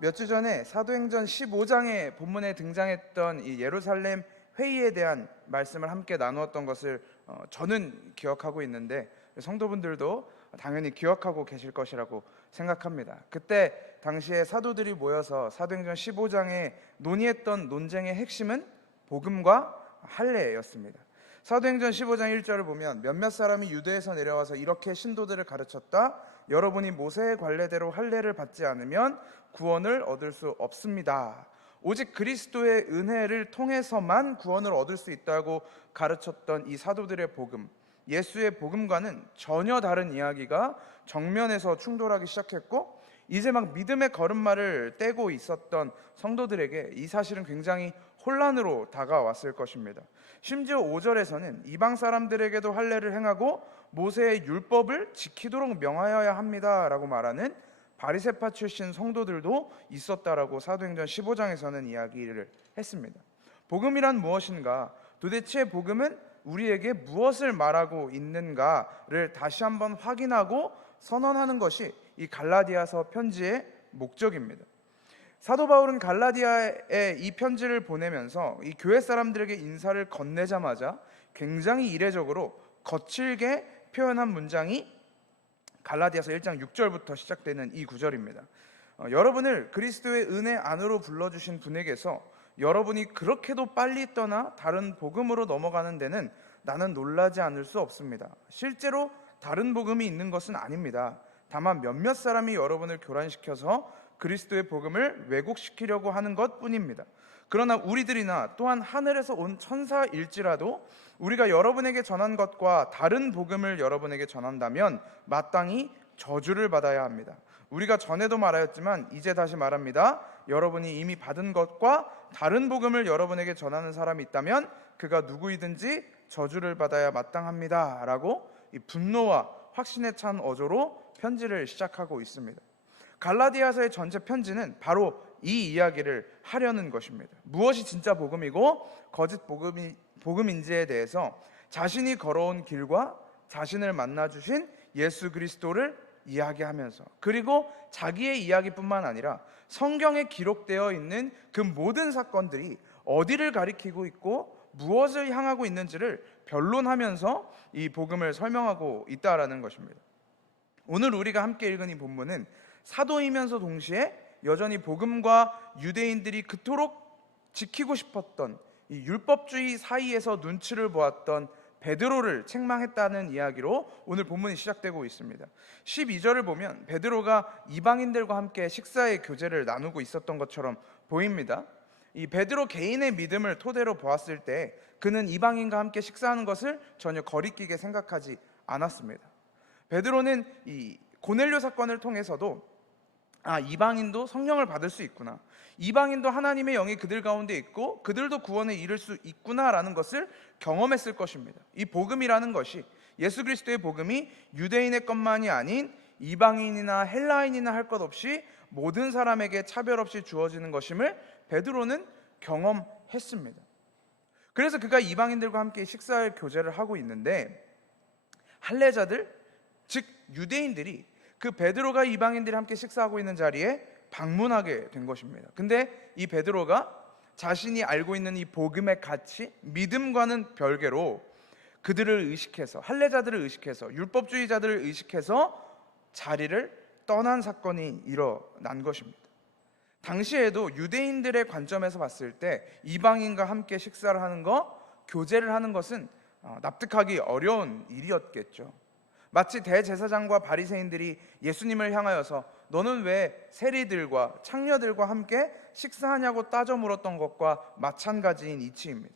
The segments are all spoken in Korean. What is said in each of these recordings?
몇 주 전에 사도행전 15장의 본문에 등장했던 이 예루살렘 회의에 대한 말씀을 함께 나누었던 것을 저는 기억하고 있는데 성도분들도 당연히 기억하고 계실 것이라고 생각합니다. 그때 당시에 사도들이 모여서 사도행전 15장에 논의했던 논쟁의 핵심은 복음과 할례였습니다. 사도행전 15장 1절을 보면 몇몇 사람이 유대에서 내려와서 이렇게 신도들을 가르쳤다. 여러분이 모세의 관례대로 할례를 받지 않으면 구원을 얻을 수 없습니다. 오직 그리스도의 은혜를 통해서만 구원을 얻을 수 있다고 가르쳤던 이 사도들의 복음, 예수의 복음과는 전혀 다른 이야기가 정면에서 충돌하기 시작했고, 이제 막 믿음의 걸음마를 떼고 있었던 성도들에게 이 사실은 굉장히 혼란으로 다가왔을 것입니다. 심지어 5절에서는 이방 사람들에게도 할례를 행하고 모세의 율법을 지키도록 명하여야 합니다 라고 말하는 바리새파 출신 성도들도 있었다라고 사도행전 15장에서는 이야기를 했습니다. 복음이란 무엇인가? 도대체 복음은 우리에게 무엇을 말하고 있는가를 다시 한번 확인하고 선언하는 것이 이 갈라디아서 편지의 목적입니다. 사도 바울은 갈라디아에 이 편지를 보내면서 이 교회 사람들에게 인사를 건네자마자 굉장히 이례적으로 거칠게 표현한 문장이 갈라디아서 1장 6절부터 시작되는 이 구절입니다. 여러분을 그리스도의 은혜 안으로 불러주신 분에게서 여러분이 그렇게도 빨리 떠나 다른 복음으로 넘어가는 데는 나는 놀라지 않을 수 없습니다. 실제로 다른 복음이 있는 것은 아닙니다. 다만 몇몇 사람이 여러분을 교란시켜서 그리스도의 복음을 왜곡시키려고 하는 것뿐입니다. 그러나 우리들이나 또한 하늘에서 온 천사일지라도 우리가 여러분에게 전한 것과 다른 복음을 여러분에게 전한다면 마땅히 저주를 받아야 합니다. 우리가 전에도 말하였지만 이제 다시 말합니다. 여러분이 이미 받은 것과 다른 복음을 여러분에게 전하는 사람이 있다면 그가 누구이든지 저주를 받아야 마땅합니다 라고 이 분노와 확신에 찬 어조로 편지를 시작하고 있습니다. 갈라디아서의 전체 편지는 바로 이 이야기를 하려는 것입니다. 무엇이 진짜 복음이고 거짓 복음인지에 대해서 자신이 걸어온 길과 자신을 만나주신 예수 그리스도를 이야기하면서, 그리고 자기의 이야기뿐만 아니라 성경에 기록되어 있는 그 모든 사건들이 어디를 가리키고 있고 무엇을 향하고 있는지를 변론하면서 이 복음을 설명하고 있다라는 것입니다. 오늘 우리가 함께 읽은 이 본문은 사도이면서 동시에 여전히 복음과 유대인들이 그토록 지키고 싶었던 이 율법주의 사이에서 눈치를 보았던 베드로를 책망했다는 이야기로 오늘 본문이 시작되고 있습니다. 12절을 보면 베드로가 이방인들과 함께 식사의 교제를 나누고 있었던 것처럼 보입니다. 이 베드로 개인의 믿음을 토대로 보았을 때 그는 이방인과 함께 식사하는 것을 전혀 거리끼게 생각하지 않았습니다. 베드로는 이 고넬료 사건을 통해서도 이방인도 성령을 받을 수 있구나, 이방인도 하나님의 영이 그들 가운데 있고 그들도 구원에 이를 수 있구나라는 것을 경험했을 것입니다. 이 복음이라는 것이, 예수 그리스도의 복음이 유대인의 것만이 아닌 이방인이나 헬라인이나 할 것 없이 모든 사람에게 차별 없이 주어지는 것임을 베드로는 경험했습니다. 그래서 그가 이방인들과 함께 식사할 교제를 하고 있는데 할례자들, 즉 유대인들이 그 베드로가 이방인들이 함께 식사하고 있는 자리에 방문하게 된 것입니다. 근데 이 베드로가 자신이 알고 있는 이 복음의 가치, 믿음과는 별개로 그들을 의식해서, 할례자들을 의식해서, 율법주의자들을 의식해서 자리를 떠난 사건이 일어난 것입니다. 당시에도 유대인들의 관점에서 봤을 때 이방인과 함께 식사를 하는 것, 교제를 하는 것은 납득하기 어려운 일이었겠죠. 마치 대제사장과 바리새인들이 예수님을 향하여서 너는 왜 세리들과 창녀들과 함께 식사하냐고 따져 물었던 것과 마찬가지인 이치입니다.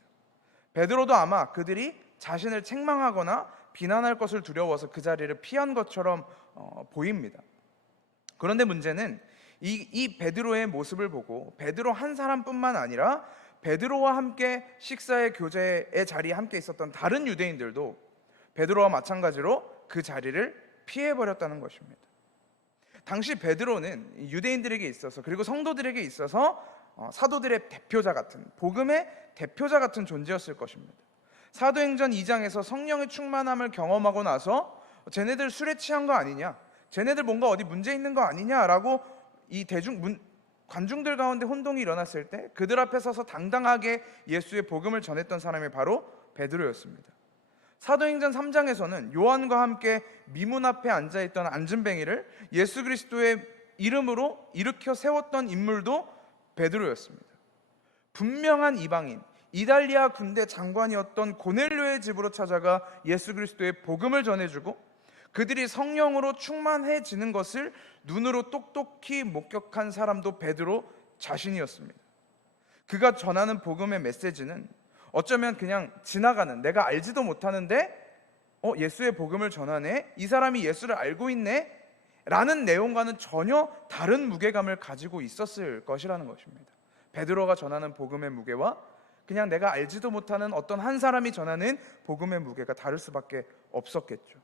베드로도 아마 그들이 자신을 책망하거나 비난할 것을 두려워서 그 자리를 피한 것처럼 보입니다. 그런데 문제는 이 베드로의 모습을 보고 베드로 한 사람뿐만 아니라 베드로와 함께 식사의 교제의 자리에 함께 있었던 다른 유대인들도 베드로와 마찬가지로 그 자리를 피해버렸다는 것입니다. 당시 베드로는 유대인들에게 있어서, 그리고 성도들에게 있어서 사도들의 대표자 같은, 복음의 대표자 같은 존재였을 것입니다. 사도행전 2장에서 성령의 충만함을 경험하고 나서 쟤네들 술에 취한 거 아니냐, 쟤네들 뭔가 어디 문제 있는 거 아니냐라고 이 관중들 가운데 혼동이 일어났을 때 그들 앞에 서서 당당하게 예수의 복음을 전했던 사람이 바로 베드로였습니다. 사도행전 3장에서는 요한과 함께 미문 앞에 앉아있던 안진뱅이를 예수 그리스도의 이름으로 일으켜 세웠던 인물도 베드로였습니다. 분명한 이방인, 이달리아 군대 장관이었던 고넬료의 집으로 찾아가 예수 그리스도의 복음을 전해주고 그들이 성령으로 충만해지는 것을 눈으로 똑똑히 목격한 사람도 베드로 자신이었습니다. 그가 전하는 복음의 메시지는 어쩌면 그냥 지나가는, 내가 알지도 못하는데 예수의 복음을 전하네, 이 사람이 예수를 알고 있네 라는 내용과는 전혀 다른 무게감을 가지고 있었을 것이라는 것입니다. 베드로가 전하는 복음의 무게와 그냥 내가 알지도 못하는 어떤 한 사람이 전하는 복음의 무게가 다를 수밖에 없었겠죠.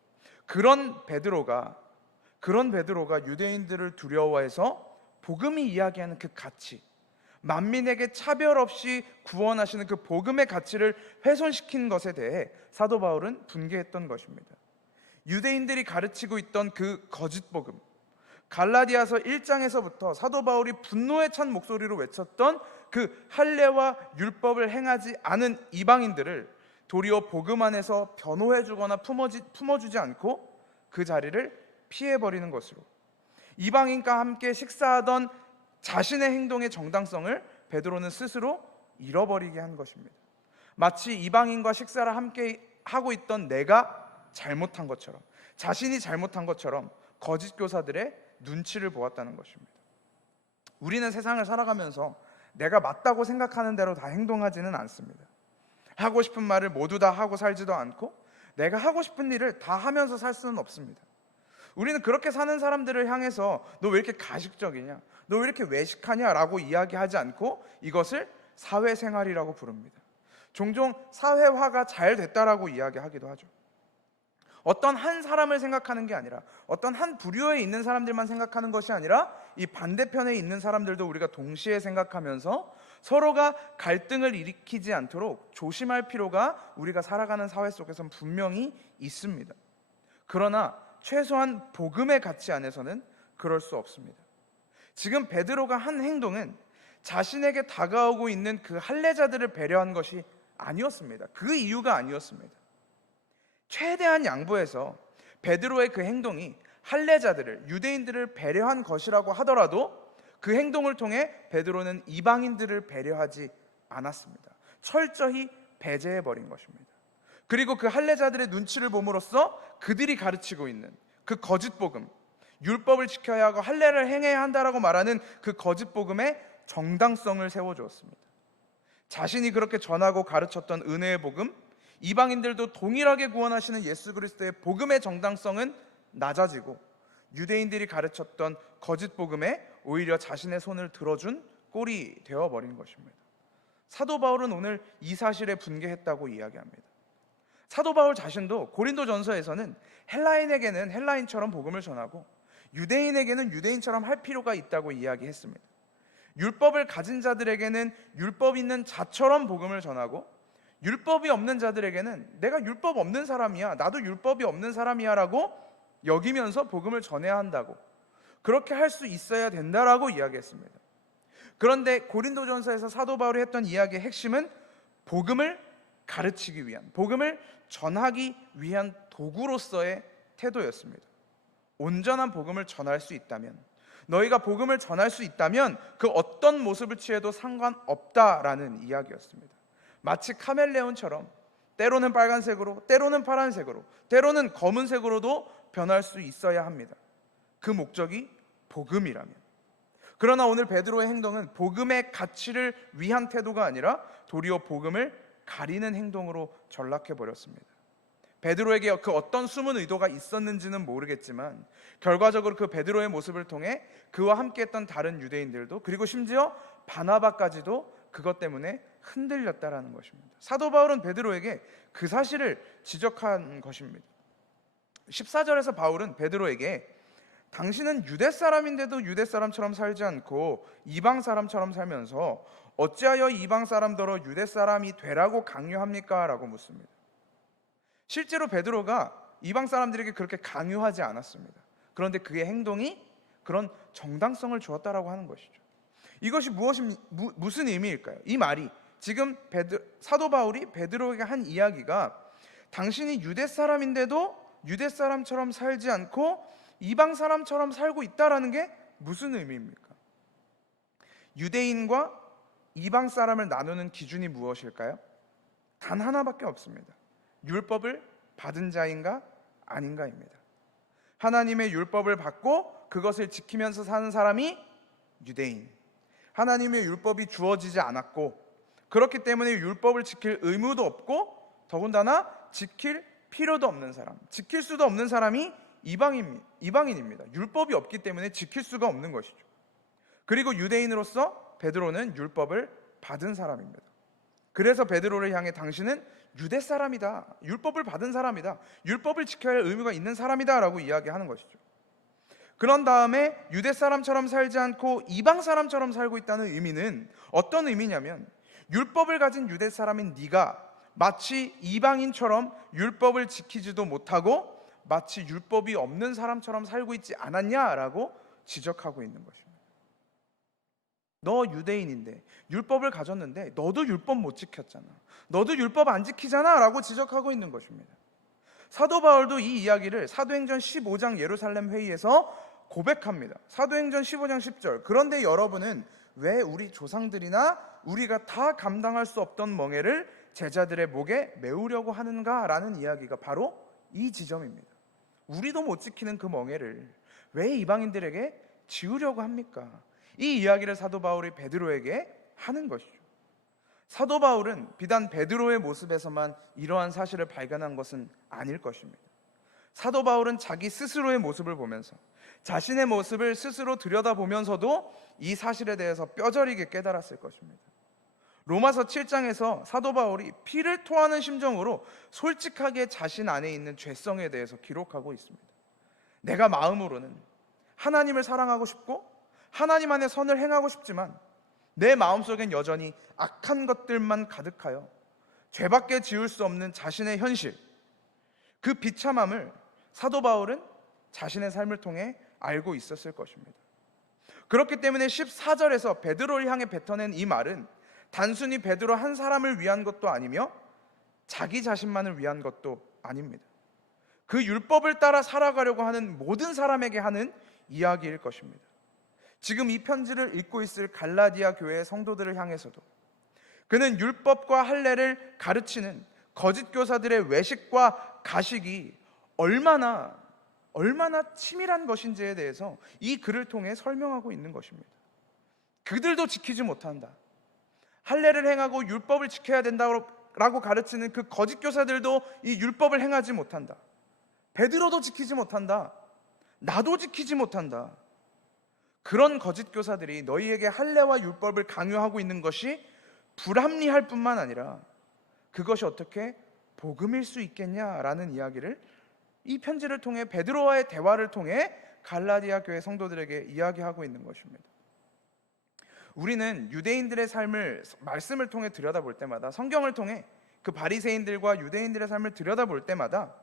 그런 베드로가 유대인들을 두려워해서 복음이 이야기하는 그 가치, 만민에게 차별 없이 구원하시는 그 복음의 가치를 훼손시킨 것에 대해 사도 바울은 분개했던 것입니다. 유대인들이 가르치고 있던 그 거짓 복음, 갈라디아서 1장에서부터 사도 바울이 분노에 찬 목소리로 외쳤던 그 할례와 율법을 행하지 않은 이방인들을 도리어 복음 안에서 변호해주거나 품어주지 않고 그 자리를 피해버리는 것으로 이방인과 함께 식사하던 자신의 행동의 정당성을 베드로는 스스로 잃어버리게 한 것입니다. 마치 이방인과 식사를 함께 하고 있던 내가 잘못한 것처럼, 자신이 잘못한 것처럼 거짓 교사들의 눈치를 보았다는 것입니다. 우리는 세상을 살아가면서 내가 맞다고 생각하는 대로 다 행동하지는 않습니다. 하고 싶은 말을 모두 다 하고 살지도 않고 내가 하고 싶은 일을 다 하면서 살 수는 없습니다. 우리는 그렇게 사는 사람들을 향해서 너 왜 이렇게 가식적이냐, 너 왜 이렇게 외식하냐 라고 이야기하지 않고 이것을 사회생활이라고 부릅니다. 종종 사회화가 잘 됐다라고 이야기하기도 하죠. 어떤 한 사람을 생각하는 게 아니라, 어떤 한 부류에 있는 사람들만 생각하는 것이 아니라 이 반대편에 있는 사람들도 우리가 동시에 생각하면서 서로가 갈등을 일으키지 않도록 조심할 필요가 우리가 살아가는 사회 속에선 분명히 있습니다. 그러나 최소한 복음의 가치 안에서는 그럴 수 없습니다. 지금 베드로가 한 행동은 자신에게 다가오고 있는 그 할례자들을 배려한 것이 아니었습니다. 그 이유가 아니었습니다. 최대한 양보해서 베드로의 그 행동이 할례자들을, 유대인들을 배려한 것이라고 하더라도 그 행동을 통해 베드로는 이방인들을 배려하지 않았습니다. 철저히 배제해버린 것입니다. 그리고 그 할례자들의 눈치를 봄으로써 그들이 가르치고 있는 그 거짓 복음, 율법을 지켜야 하고 할례를 행해야 한다라고 말하는 그 거짓 복음의 정당성을 세워주었습니다. 자신이 그렇게 전하고 가르쳤던 은혜의 복음, 이방인들도 동일하게 구원하시는 예수 그리스도의 복음의 정당성은 낮아지고 유대인들이 가르쳤던 거짓 복음에 오히려 자신의 손을 들어준 꼴이 되어버린 것입니다. 사도 바울은 오늘 이 사실에 분개했다고 이야기합니다. 사도 바울 자신도 고린도전서에서는 헬라인에게는 헬라인처럼 복음을 전하고 유대인에게는 유대인처럼 할 필요가 있다고 이야기했습니다. 율법을 가진 자들에게는 율법 있는 자처럼 복음을 전하고 율법이 없는 자들에게는 내가 율법 없는 사람이야, 나도 율법이 없는 사람이야 라고 여기면서 복음을 전해야 한다고, 그렇게 할 수 있어야 된다라고 이야기했습니다. 그런데 고린도전서에서 사도 바울이 했던 이야기의 핵심은 복음을 가르치기 위한, 복음을 전하기 위한 도구로서의 태도였습니다. 온전한 복음을 전할 수 있다면, 너희가 복음을 전할 수 있다면 그 어떤 모습을 취해도 상관없다라는 이야기였습니다. 마치 카멜레온처럼 때로는 빨간색으로, 때로는 파란색으로, 때로는 검은색으로도 변할 수 있어야 합니다. 그 목적이 복음이라면. 그러나 오늘 베드로의 행동은 복음의 가치를 위한 태도가 아니라 도리어 복음을 가리는 행동으로 전락해버렸습니다. 베드로에게 그 어떤 숨은 의도가 있었는지는 모르겠지만 결과적으로 그 베드로의 모습을 통해 그와 함께했던 다른 유대인들도, 그리고 심지어 바나바까지도 그것 때문에 흔들렸다라는 것입니다. 사도 바울은 베드로에게 그 사실을 지적한 것입니다. 14절에서 바울은 베드로에게 당신은 유대 사람인데도 유대 사람처럼 살지 않고 이방 사람처럼 살면서 어찌하여 이방 사람더러 유대 사람이 되라고 강요합니까? 라고 묻습니다. 실제로 베드로가 이방 사람들에게 그렇게 강요하지 않았습니다. 그런데 그의 행동이 그런 정당성을 주었다라고 하는 것이죠. 이것이 무슨 의미일까요? 이 말이 지금 사도 바울이 베드로에게 한 이야기가 당신이 유대 사람인데도 유대 사람처럼 살지 않고 이방 사람처럼 살고 있다라는 게 무슨 의미입니까? 유대인과 이방 사람을 나누는 기준이 무엇일까요? 단 하나밖에 없습니다. 율법을 받은 자인가 아닌가입니다. 하나님의 율법을 받고 그것을 지키면서 사는 사람이 유대인, 하나님의 율법이 주어지지 않았고 그렇기 때문에 율법을 지킬 의무도 없고 더군다나 지킬 필요도 없는 사람, 지킬 수도 없는 사람이 이방인입니다. 율법이 없기 때문에 지킬 수가 없는 것이죠. 그리고 유대인으로서 베드로는 율법을 받은 사람입니다. 그래서 베드로를 향해 당신은 유대 사람이다, 율법을 받은 사람이다, 율법을 지켜야 할 의무가 있는 사람이다 라고 이야기하는 것이죠. 그런 다음에 유대 사람처럼 살지 않고 이방 사람처럼 살고 있다는 의미는 어떤 의미냐면, 율법을 가진 유대 사람인 네가 마치 이방인처럼 율법을 지키지도 못하고 마치 율법이 없는 사람처럼 살고 있지 않았냐라고 지적하고 있는 것입니다. 너 유대인인데 율법을 가졌는데 너도 율법 못 지켰잖아, 너도 율법 안 지키잖아 라고 지적하고 있는 것입니다. 사도 바울도 이 이야기를 사도행전 15장 예루살렘 회의에서 고백합니다. 사도행전 15장 10절, 그런데 여러분은 왜 우리 조상들이나 우리가 다 감당할 수 없던 멍에를 제자들의 목에 메우려고 하는가 라는 이야기가 바로 이 지점입니다. 우리도 못 지키는 그 멍에를 왜 이방인들에게 지우려고 합니까? 이 이야기를 사도 바울이 베드로에게 하는 것이죠. 사도 바울은 비단 베드로의 모습에서만 이러한 사실을 발견한 것은 아닐 것입니다. 사도 바울은 자기 스스로의 모습을 보면서 자신의 모습을 스스로 들여다보면서도 이 사실에 대해서 뼈저리게 깨달았을 것입니다. 로마서 7장에서 사도 바울이 피를 토하는 심정으로 솔직하게 자신 안에 있는 죄성에 대해서 기록하고 있습니다. 내가 마음으로는 하나님을 사랑하고 싶고 하나님 안에 선을 행하고 싶지만 내 마음속엔 여전히 악한 것들만 가득하여 죄밖에 지을 수 없는 자신의 현실, 그 비참함을 사도 바울은 자신의 삶을 통해 알고 있었을 것입니다. 그렇기 때문에 14절에서 베드로를 향해 뱉어낸 이 말은 단순히 베드로 한 사람을 위한 것도 아니며 자기 자신만을 위한 것도 아닙니다. 그 율법을 따라 살아가려고 하는 모든 사람에게 하는 이야기일 것입니다. 지금 이 편지를 읽고 있을 갈라디아 교회의 성도들을 향해서도 그는 율법과 할례를 가르치는 거짓 교사들의 외식과 가식이 얼마나 치밀한 것인지에 대해서 이 글을 통해 설명하고 있는 것입니다. 그들도 지키지 못한다, 할례를 행하고 율법을 지켜야 된다고 가르치는 그 거짓 교사들도 이 율법을 행하지 못한다, 베드로도 지키지 못한다, 나도 지키지 못한다. 그런 거짓 교사들이 너희에게 할례와 율법을 강요하고 있는 것이 불합리할 뿐만 아니라 그것이 어떻게 복음일 수 있겠냐라는 이야기를 이 편지를 통해, 베드로와의 대화를 통해 갈라디아 교회 성도들에게 이야기하고 있는 것입니다. 우리는 유대인들의 삶을 말씀을 통해 들여다볼 때마다, 성경을 통해 그 바리새인들과 유대인들의 삶을 들여다볼 때마다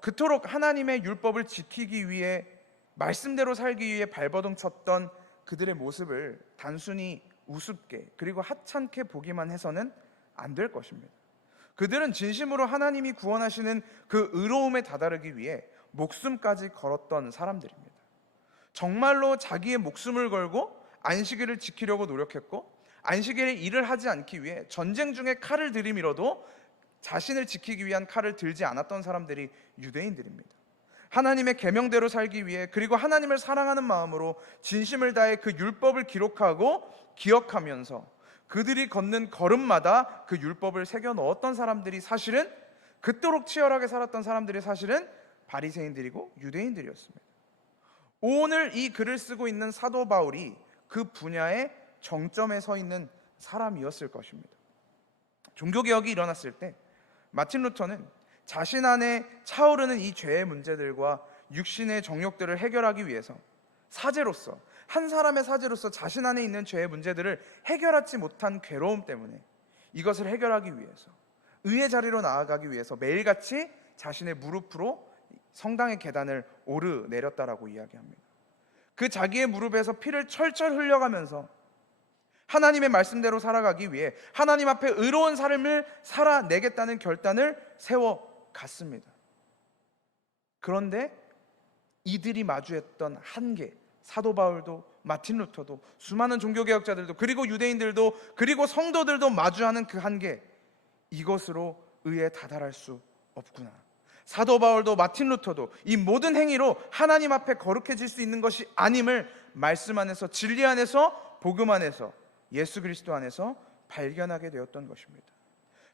그토록 하나님의 율법을 지키기 위해 말씀대로 살기 위해 발버둥 쳤던 그들의 모습을 단순히 우습게 그리고 하찮게 보기만 해서는 안 될 것입니다. 그들은 진심으로 하나님이 구원하시는 그 의로움에 다다르기 위해 목숨까지 걸었던 사람들입니다. 정말로 자기의 목숨을 걸고 안식일을 지키려고 노력했고 안식일에 일을 하지 않기 위해 전쟁 중에 칼을 들이밀어도 자신을 지키기 위한 칼을 들지 않았던 사람들이 유대인들입니다. 하나님의 계명대로 살기 위해, 그리고 하나님을 사랑하는 마음으로 진심을 다해 그 율법을 기록하고 기억하면서 그들이 걷는 걸음마다 그 율법을 새겨 넣었던 사람들이, 사실은 그토록 치열하게 살았던 사람들이 사실은 바리새인들이고 유대인들이었습니다. 오늘 이 글을 쓰고 있는 사도 바울이 그 분야의 정점에 서 있는 사람이었을 것입니다. 종교개혁이 일어났을 때 마틴 루터는 자신 안에 차오르는 이 죄의 문제들과 육신의 정욕들을 해결하기 위해서 사제로서, 한 사람의 사제로서 자신 안에 있는 죄의 문제들을 해결하지 못한 괴로움 때문에 이것을 해결하기 위해서, 의의 자리로 나아가기 위해서 매일같이 자신의 무릎으로 성당의 계단을 오르내렸다라고 이야기합니다. 그 자기의 무릎에서 피를 철철 흘려가면서 하나님의 말씀대로 살아가기 위해 하나님 앞에 의로운 삶을 살아내겠다는 결단을 세워갔습니다. 그런데 이들이 마주했던 한계, 사도 바울도 마틴 루터도 수많은 종교개혁자들도 그리고 유대인들도 그리고 성도들도 마주하는 그 한계, 이것으로 의에 다다를 수 없구나. 사도 바울도 마틴 루터도 이 모든 행위로 하나님 앞에 거룩해질 수 있는 것이 아님을 말씀 안에서, 진리 안에서, 복음 안에서, 예수 그리스도 안에서 발견하게 되었던 것입니다.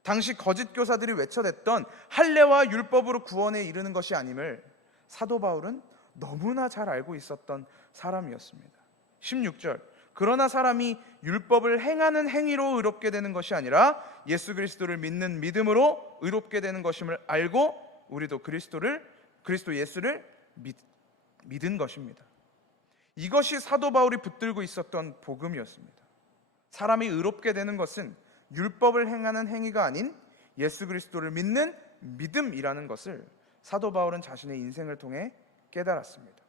당시 거짓 교사들이 외쳐댔던 할례와 율법으로 구원에 이르는 것이 아님을 사도 바울은 너무나 잘 알고 있었던 사람이었습니다. 16절, 그러나 사람이 율법을 행하는 행위로 의롭게 되는 것이 아니라 예수 그리스도를 믿는 믿음으로 의롭게 되는 것임을 알고 우리도 그리스도 예수를 믿은 것입니다. 이것이 사도 바울이 붙들고 있었던 복음이었습니다. 사람이 의롭게 되는 것은 율법을 행하는 행위가 아닌 예수 그리스도를 믿는 믿음이라는 것을 사도 바울은 자신의 인생을 통해 깨달았습니다.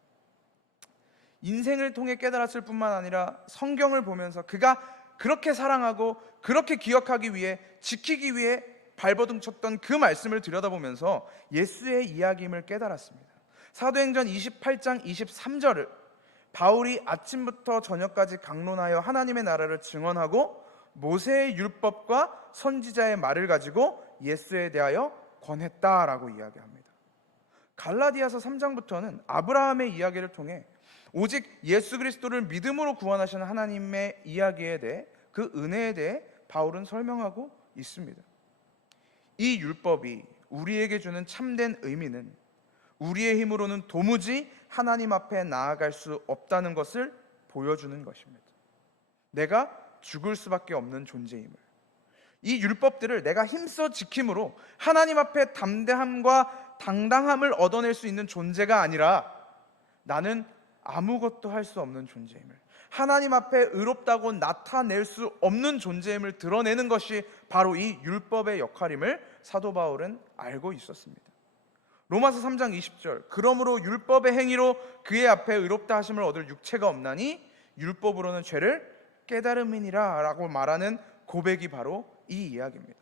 인생을 통해 깨달았을 뿐만 아니라 성경을 보면서 그가 그렇게 사랑하고 그렇게 기억하기 위해, 지키기 위해 발버둥 쳤던 그 말씀을 들여다보면서 예수의 이야기임을 깨달았습니다. 사도행전 28장 23절을 바울이 아침부터 저녁까지 강론하여 하나님의 나라를 증언하고 모세의 율법과 선지자의 말을 가지고 예수에 대하여 권했다라고 이야기합니다. 갈라디아서 3장부터는 아브라함의 이야기를 통해 오직 예수 그리스도를 믿음으로 구원하시는 하나님의 이야기에 대해, 그 은혜에 대해 바울은 설명하고 있습니다. 이 율법이 우리에게 주는 참된 의미는 우리의 힘으로는 도무지 하나님 앞에 나아갈 수 없다는 것을 보여주는 것입니다. 내가 죽을 수밖에 없는 존재임을, 이 율법들을 내가 힘써 지킴으로 하나님 앞에 담대함과 당당함을 얻어낼 수 있는 존재가 아니라 나는 아무것도 할 수 없는 존재임을, 하나님 앞에 의롭다고 나타낼 수 없는 존재임을 드러내는 것이 바로 이 율법의 역할임을 사도 바울은 알고 있었습니다. 로마서 3장 20절, 그러므로 율법의 행위로 그의 앞에 의롭다 하심을 얻을 육체가 없나니 율법으로는 죄를 깨달음이니라 라고 말하는 고백이 바로 이 이야기입니다.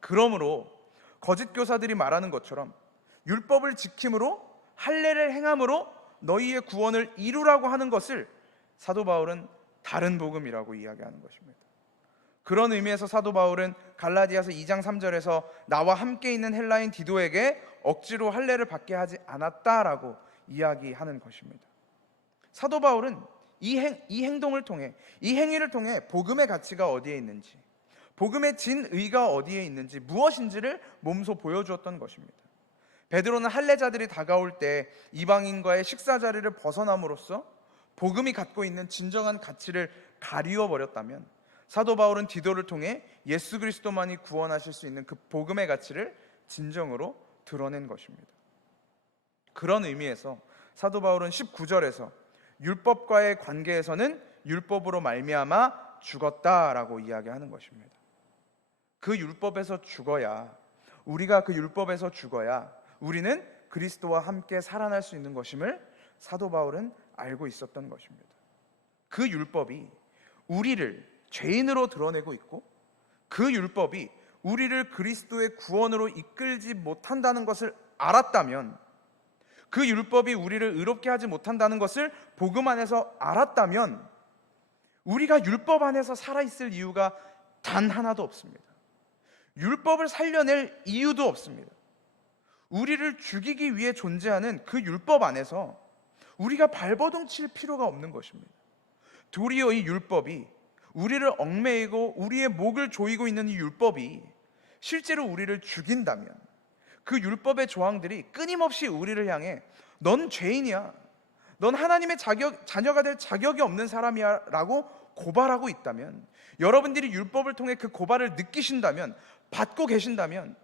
그러므로 거짓 교사들이 말하는 것처럼 율법을 지킴으로, 할례를 행함으로 너희의 구원을 이루라고 하는 것을 사도 바울은 다른 복음이라고 이야기하는 것입니다. 그런 의미에서 사도 바울은 갈라디아서 2장 3절에서 나와 함께 있는 헬라인 디도에게 억지로 할례를 받게 하지 않았다라고 이야기하는 것입니다. 사도 바울은 이 행동을 통해, 이 행위를 통해 복음의 가치가 어디에 있는지, 복음의 진의가 어디에 있는지, 무엇인지를 몸소 보여주었던 것입니다. 베드로는 할례자들이 다가올 때 이방인과의 식사 자리를 벗어남으로써 복음이 갖고 있는 진정한 가치를 가리워 버렸다면, 사도 바울은 디도를 통해 예수 그리스도만이 구원하실 수 있는 그 복음의 가치를 진정으로 드러낸 것입니다. 그런 의미에서 사도 바울은 19절에서 율법과의 관계에서는 율법으로 말미암아 죽었다라고 이야기하는 것입니다. 그 율법에서 죽어야, 우리가 그 율법에서 죽어야 우리는 그리스도와 함께 살아날 수 있는 것임을 사도 바울은 알고 있었던 것입니다. 그 율법이 우리를 죄인으로 드러내고 있고, 그 율법이 우리를 그리스도의 구원으로 이끌지 못한다는 것을 알았다면, 그 율법이 우리를 의롭게 하지 못한다는 것을 복음 안에서 알았다면 우리가 율법 안에서 살아있을 이유가 단 하나도 없습니다. 율법을 살려낼 이유도 없습니다. 우리를 죽이기 위해 존재하는 그 율법 안에서 우리가 발버둥 칠 필요가 없는 것입니다. 도리어 이 율법이, 우리를 얽매이고 우리의 목을 조이고 있는 이 율법이 실제로 우리를 죽인다면, 그 율법의 조항들이 끊임없이 우리를 향해 넌 죄인이야, 넌 하나님의 자녀가 될 자격이 없는 사람이야 라고 고발하고 있다면, 여러분들이 율법을 통해 그 고발을 느끼신다면, 받고 계신다면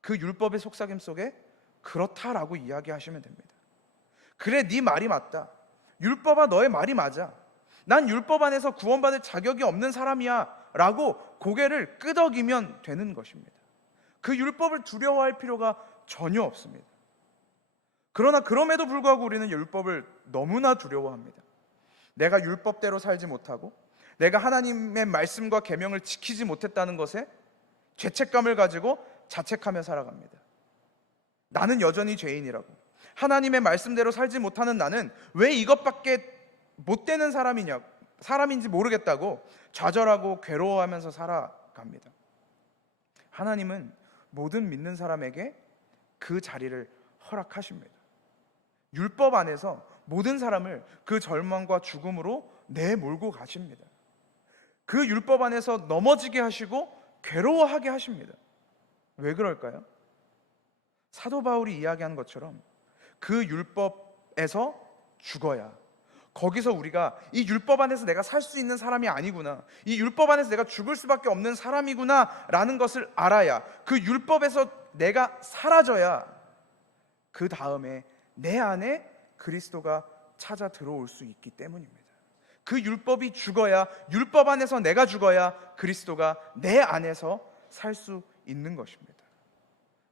그 율법의 속삭임 속에 그렇다라고 이야기하시면 됩니다. 그래, 네 말이 맞다. 율법아, 너의 말이 맞아. 난 율법 안에서 구원받을 자격이 없는 사람이야 라고 고개를 끄덕이면 되는 것입니다. 그 율법을 두려워할 필요가 전혀 없습니다. 그러나 그럼에도 불구하고 우리는 율법을 너무나 두려워합니다. 내가 율법대로 살지 못하고 내가 하나님의 말씀과 계명을 지키지 못했다는 것에 죄책감을 가지고 자책하며 살아갑니다. 나는 여전히 죄인이라고, 하나님의 말씀대로 살지 못하는 나는 왜 이것밖에 못 되는 사람인지 모르겠다고 좌절하고 괴로워하면서 살아갑니다. 하나님은 모든 믿는 사람에게 그 자리를 허락하십니다. 율법 안에서 모든 사람을 그 절망과 죽음으로 내몰고 가십니다. 그 율법 안에서 넘어지게 하시고 괴로워하게 하십니다. 왜 그럴까요? 사도 바울이 이야기한 것처럼 그 율법에서 죽어야, 거기서 우리가 이 율법 안에서 내가 살 수 있는 사람이 아니구나, 이 율법 안에서 내가 죽을 수밖에 없는 사람이구나 라는 것을 알아야, 그 율법에서 내가 사라져야 그 다음에 내 안에 그리스도가 찾아 들어올 수 있기 때문입니다. 그 율법이 죽어야, 율법 안에서 내가 죽어야 그리스도가 내 안에서 살 수 있는 것입니다.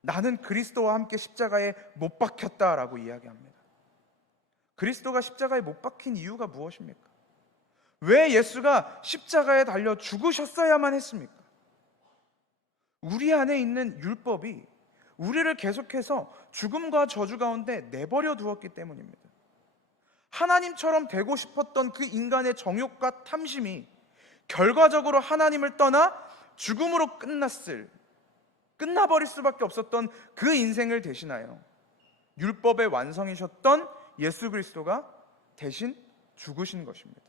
나는 그리스도와 함께 십자가에 못 박혔다라고 이야기합니다. 그리스도가 십자가에 못 박힌 이유가 무엇입니까? 왜 예수가 십자가에 달려 죽으셨어야만 했습니까? 우리 안에 있는 율법이 우리를 계속해서 죽음과 저주 가운데 내버려 두었기 때문입니다. 하나님처럼 되고 싶었던 그 인간의 정욕과 탐심이 결과적으로 하나님을 떠나 죽음으로 끝나버릴 수밖에 없었던 그 인생을 대신하여 율법의 완성이셨던 예수 그리스도가 대신 죽으신 것입니다.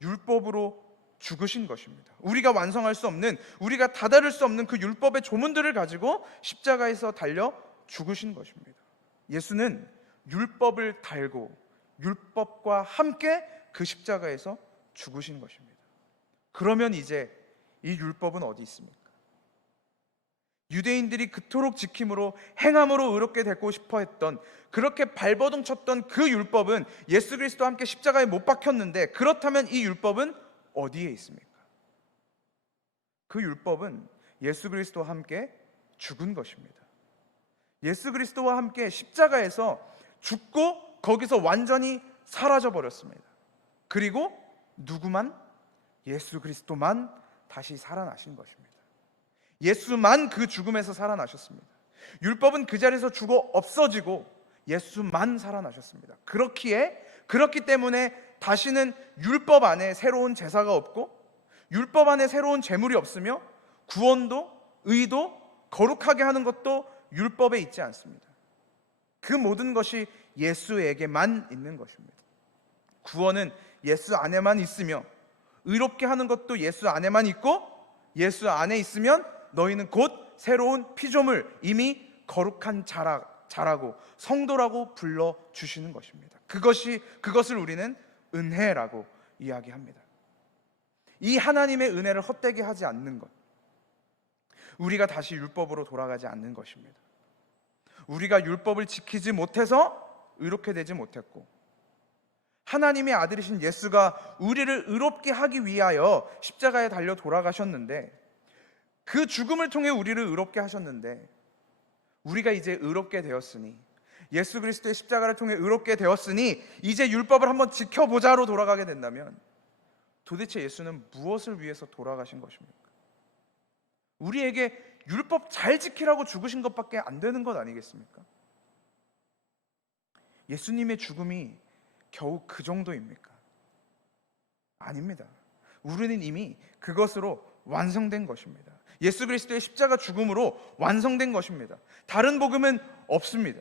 율법으로 죽으신 것입니다. 우리가 완성할 수 없는, 우리가 다다를 수 없는 그 율법의 조문들을 가지고 십자가에서 달려 죽으신 것입니다. 예수는 율법을 달고 율법과 함께 그 십자가에서 죽으신 것입니다. 그러면 이제 이 율법은 어디 있습니까? 유대인들이 그토록 지킴으로 행함으로 의롭게 되고 싶어 했던, 그렇게 발버둥 쳤던 그 율법은 예수 그리스도와 함께 십자가에 못 박혔는데, 그렇다면 이 율법은 어디에 있습니까? 그 율법은 예수 그리스도와 함께 죽은 것입니다. 예수 그리스도와 함께 십자가에서 죽고 거기서 완전히 사라져 버렸습니다. 그리고 누구만? 예수 그리스도만 다시 살아나신 것입니다. 예수만 그 죽음에서 살아나셨습니다. 율법은 그 자리에서 죽어 없어지고 예수만 살아나셨습니다. 그렇기 때문에 다시는 율법 안에 새로운 제사가 없고, 율법 안에 새로운 제물이 없으며, 구원도 의도 거룩하게 하는 것도 율법에 있지 않습니다. 그 모든 것이 예수에게만 있는 것입니다. 구원은 예수 안에만 있으며, 의롭게 하는 것도 예수 안에만 있고, 예수 안에 있으면 너희는 곧 새로운 피조물, 이미 거룩한 자라고 성도라고 불러주시는 것입니다. 그것을 우리는 은혜라고 이야기합니다. 이 하나님의 은혜를 헛되게 하지 않는 것, 우리가 다시 율법으로 돌아가지 않는 것입니다. 우리가 율법을 지키지 못해서 의롭게 되지 못했고, 하나님의 아들이신 예수가 우리를 의롭게 하기 위하여 십자가에 달려 돌아가셨는데, 그 죽음을 통해 우리를 의롭게 하셨는데, 우리가 이제 의롭게 되었으니, 예수 그리스도의 십자가를 통해 의롭게 되었으니 이제 율법을 한번 지켜보자로 돌아가게 된다면, 도대체 예수는 무엇을 위해서 돌아가신 것입니까? 우리에게 율법 잘 지키라고 죽으신 것밖에 안 되는 것 아니겠습니까? 예수님의 죽음이 겨우 그 정도입니까? 아닙니다. 우리는 이미 그것으로 완성된 것입니다. 예수 그리스도의 십자가 죽음으로 완성된 것입니다. 다른 복음은 없습니다.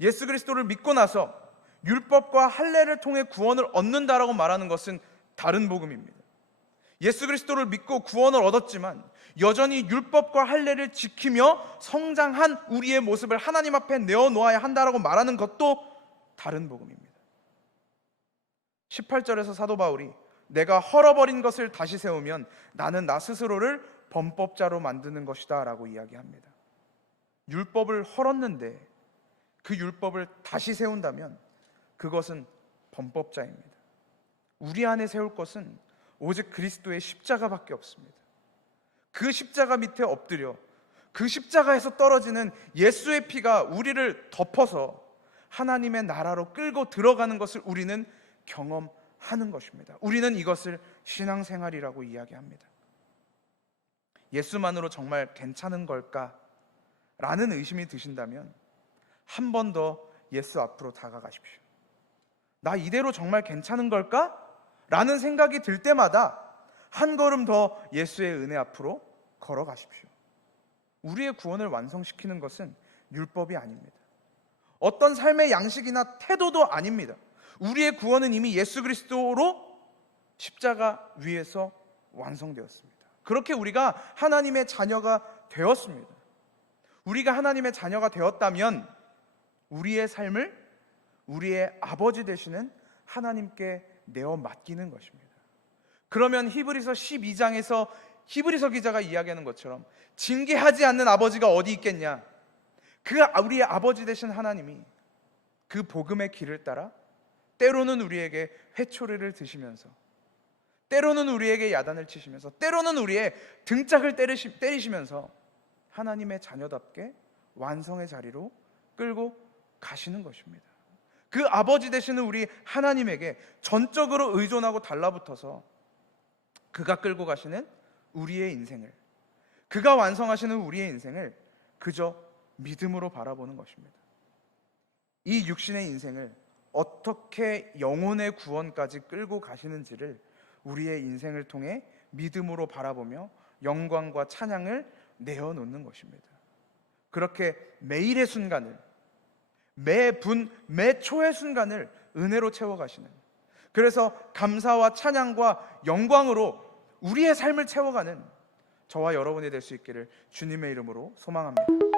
예수 그리스도를 믿고 나서 율법과 할례를 통해 구원을 얻는다라고 말하는 것은 다른 복음입니다. 예수 그리스도를 믿고 구원을 얻었지만 여전히 율법과 할례를 지키며 성장한 우리의 모습을 하나님 앞에 내어놓아야 한다라고 말하는 것도 다른 복음입니다. 18절에서 사도 바울이 내가 헐어버린 것을 다시 세우면 나는 나 스스로를 범법자로 만드는 것이다 라고 이야기합니다. 율법을 헐었는데 그 율법을 다시 세운다면 그것은 범법자입니다. 우리 안에 세울 것은 오직 그리스도의 십자가밖에 없습니다. 그 십자가 밑에 엎드려 그 십자가에서 떨어지는 예수의 피가 우리를 덮어서 하나님의 나라로 끌고 들어가는 것을 우리는 경험하는 것입니다. 우리는 이것을 신앙생활이라고 이야기합니다. 예수만으로 정말 괜찮은 걸까? 라는 의심이 드신다면 한 번 더 예수 앞으로 다가가십시오. 나 이대로 정말 괜찮은 걸까? 라는 생각이 들 때마다 한 걸음 더 예수의 은혜 앞으로 걸어가십시오. 우리의 구원을 완성시키는 것은 율법이 아닙니다. 어떤 삶의 양식이나 태도도 아닙니다. 우리의 구원은 이미 예수 그리스도로 십자가 위에서 완성되었습니다. 그렇게 우리가 하나님의 자녀가 되었습니다. 우리가 하나님의 자녀가 되었다면 우리의 삶을 우리의 아버지 되시는 하나님께 내어 맡기는 것입니다. 그러면 히브리서 12장에서 히브리서 기자가 이야기하는 것처럼 징계하지 않는 아버지가 어디 있겠냐? 그 우리의 아버지 되신 하나님이 그 복음의 길을 따라 때로는 우리에게 회초리를 드시면서, 때로는 우리에게 야단을 치시면서, 때로는 우리의 등짝을 때리시면서 하나님의 자녀답게 완성의 자리로 끌고 가시는 것입니다. 그 아버지 되시는 우리 하나님에게 전적으로 의존하고 달라붙어서 그가 끌고 가시는 우리의 인생을, 그가 완성하시는 우리의 인생을 그저 믿음으로 바라보는 것입니다. 이 육신의 인생을 어떻게 영혼의 구원까지 끌고 가시는지를 우리의 인생을 통해 믿음으로 바라보며 영광과 찬양을 내어놓는 것입니다. 그렇게 매일의 순간을, 매분 매초의 순간을 은혜로 채워가시는, 그래서 감사와 찬양과 영광으로 우리의 삶을 채워가는 저와 여러분이 될 수 있기를 주님의 이름으로 소망합니다.